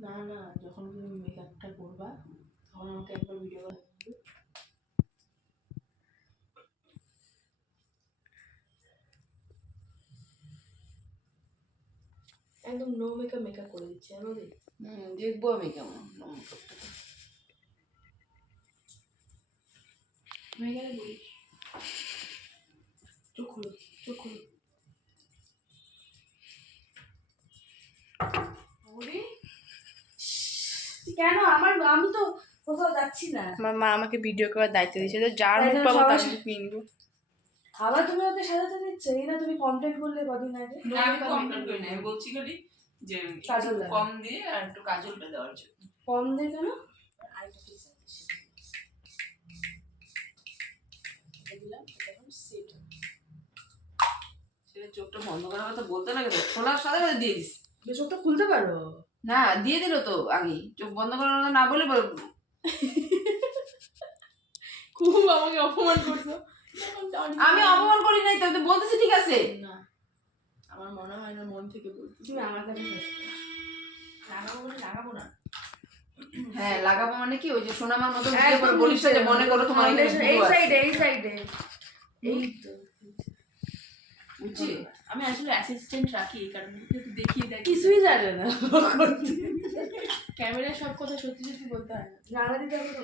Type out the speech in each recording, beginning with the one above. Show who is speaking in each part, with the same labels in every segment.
Speaker 1: না না যখন তুমি মেকআপটা করবা তখন আমাকে একবার ভিডিও করে দিবে। একদম নো মেকআপ মেকআপ করে দিচ্ছি আমি ওদের
Speaker 2: হুম দেখব আমি কেমন মেকআপটা
Speaker 1: তুমি এখানে বলি চোখ খুলো চোখ খুলো। কেন? আমার আমি তো কোথাও যাচ্ছি না।
Speaker 3: আমার মা আমাকে ভিডিও করার দায়িত্ব দিয়েছে। তো যার মুখ পাবো তার মুখ কিনবো।
Speaker 1: আবার তুমি ওকে সাজাতে দিচ্ছ? এই না তুমি কমপ্লেন করলে কদিন আগে?
Speaker 2: না আমি কমপ্লেন করি না। আমি বলছি খালি যে
Speaker 1: কাজল
Speaker 2: কম দিয়ে আর একটু কাজলটা দেওয়ার জন্য।
Speaker 1: কম দিয়ে কেন?
Speaker 2: চোখটা বন্ধ করার কথা বলতে লাগে তো খোলার সাথে সাথে দিয়ে দিস।
Speaker 1: ওটা খুলতে পারো?
Speaker 2: না দিয়ে দিল তো আগে। চোখ বন্ধ করার না বলে
Speaker 1: খুব আমাকে অপমান করছ।
Speaker 2: আমি অপমান করি নাই তো বলতেছি ঠিক আছে।
Speaker 1: না আমার মনে হয় না মন থেকে বলছি তুমি আমার কাছে লাগাবো বলে লাগাবো না।
Speaker 2: হ্যাঁ লাগাবো মানে কি? ওই যে সোনামার মতো একবার বলিস যে মনে করো তোমার
Speaker 1: এই সাইডে এই সাইডে এই তো।
Speaker 2: বুঝছি
Speaker 3: আমি আসলে অ্যাসিস্ট্যান্ট রাখি এই কারণে একটু দেখিয়ে দেয়।
Speaker 1: কিছুই জানে না।
Speaker 3: ক্যামেরায় সব কথা সত্যি সত্যি বলতে হয় না।
Speaker 1: দিতে হবে তো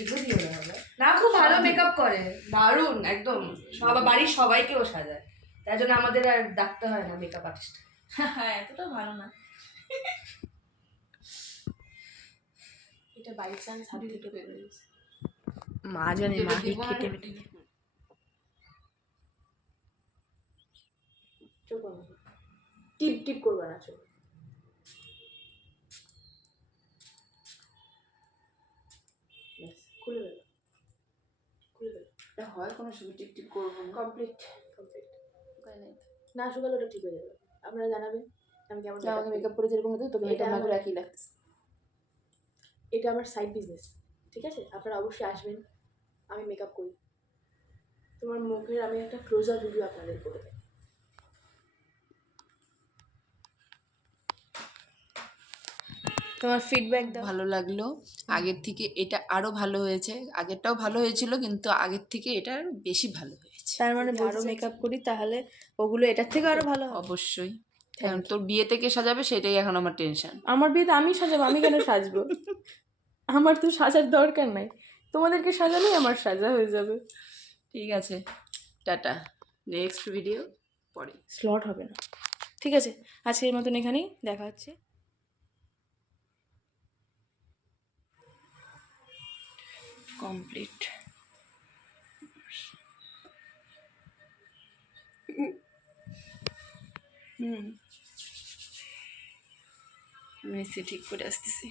Speaker 1: এগুলো দিয়ে হবে। না খুব ভালো মেকআপ করে। দারুণ একদম। সব বাড়ির সবাইকেও সাজায়। তার জন্য আমাদের আর ডাকতে হয় না মেকআপ আর্টিস্ট
Speaker 3: হ্যাঁ এতটাও ভালো না।
Speaker 1: এটা বাই চান্স হাত থেকে বেরোয়েছে
Speaker 3: মা জানে
Speaker 2: যেটা
Speaker 3: মাকে
Speaker 2: দিব না,
Speaker 3: খেটে
Speaker 2: ওটা দিব।
Speaker 1: চোখ বন্ধ করো। টিপ টিপ করবে না চোখ খুলে গেল খুলে গেল
Speaker 2: এটা হয় কোনো ছবি টিপ টিপ করব।
Speaker 1: কমপ্লিট। কমপ্লিট। না শুকালে ওটা ঠিক হয়ে যাবে। আপনারা জানাবেন আমি কেমন
Speaker 2: আমাকে মেকআপ করে যেরকম হতো তোকে
Speaker 1: এটা আমার-
Speaker 2: একই লাগতেছে।
Speaker 1: এটা আমার সাইড বিজনেস ঠিক আছে? আপনারা অবশ্যই আসবেন আমি মেকআপ করি। তোমার মুখের আমি একটা ক্লোজার ভিডিও আপনাদের করে দেবো।
Speaker 3: তোমার ফিডব্যাক দাও।
Speaker 2: ভালো লাগল। আগের থেকে এটা আরও ভালো হয়েছে। আগেরটাও ভালো হয়েছিল কিন্তু আগের থেকে এটা আরও বেশি ভালো হয়েছে।
Speaker 3: তার মানে
Speaker 1: আরও
Speaker 3: মেকআপ করি তাহলে ওগুলো এটার থেকে আরও ভালো
Speaker 2: অবশ্যই। কারণ তোর বিয়ে থেকে সাজাবে সেটাই এখন আমার টেনশন
Speaker 3: আমার বিয়েতে আমি সাজাবো আমি কেন সাজবো? আমার তো সাজার দরকার নাই। তোমাদেরকে সাজালেই আমার সাজা হয়ে যাবে।
Speaker 2: ঠিক আছে। টাটা। নেক্সট ভিডিও পরে।
Speaker 3: স্লট হবে না। ঠিক আছে। আজকের মতন এখানেই দেখা হচ্ছে। কমপ্লিট। হুম। আমি সে ঠিক করে আসতেছি।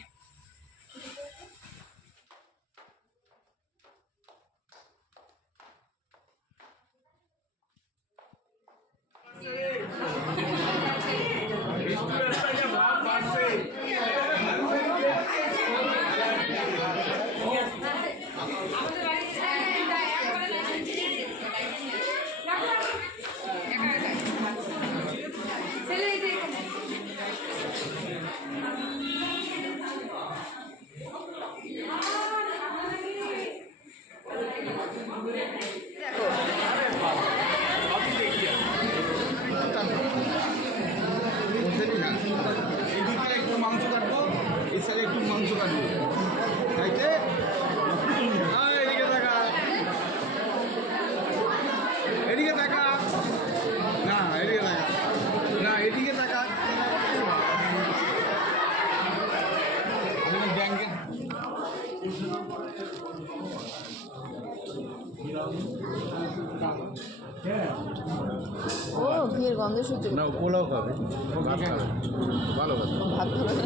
Speaker 2: ও ঘিয়ের গন্ধ সহ্য
Speaker 4: না পোলাও খাবে। ভালো কথা।
Speaker 2: ভাত ভালো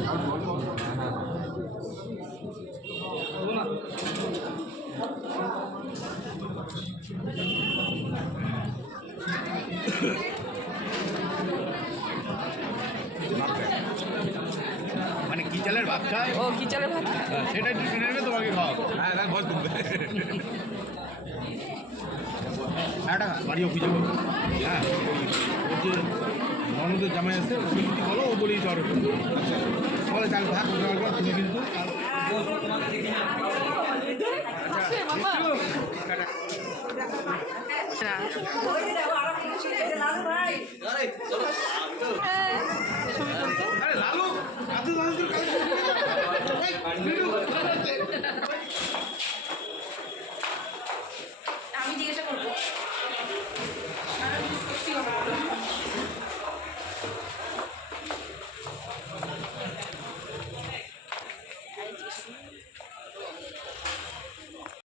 Speaker 4: মানে কি চালের ভাত খায়?
Speaker 2: ও কি চলে ভাত
Speaker 4: হ্যাঁ, সেটা একটু কিনে নেবে তোমাকে খাওয়াবো। হ্যাঁ হ্যাঁ বাড়িও খুঁজে পাবো হ্যাঁ ওর যে ননদের জামাই আছে ওকে বলো ও বলেই তো আরও বলে চাল ভাগ ওটা তুমি কিন্তু আরে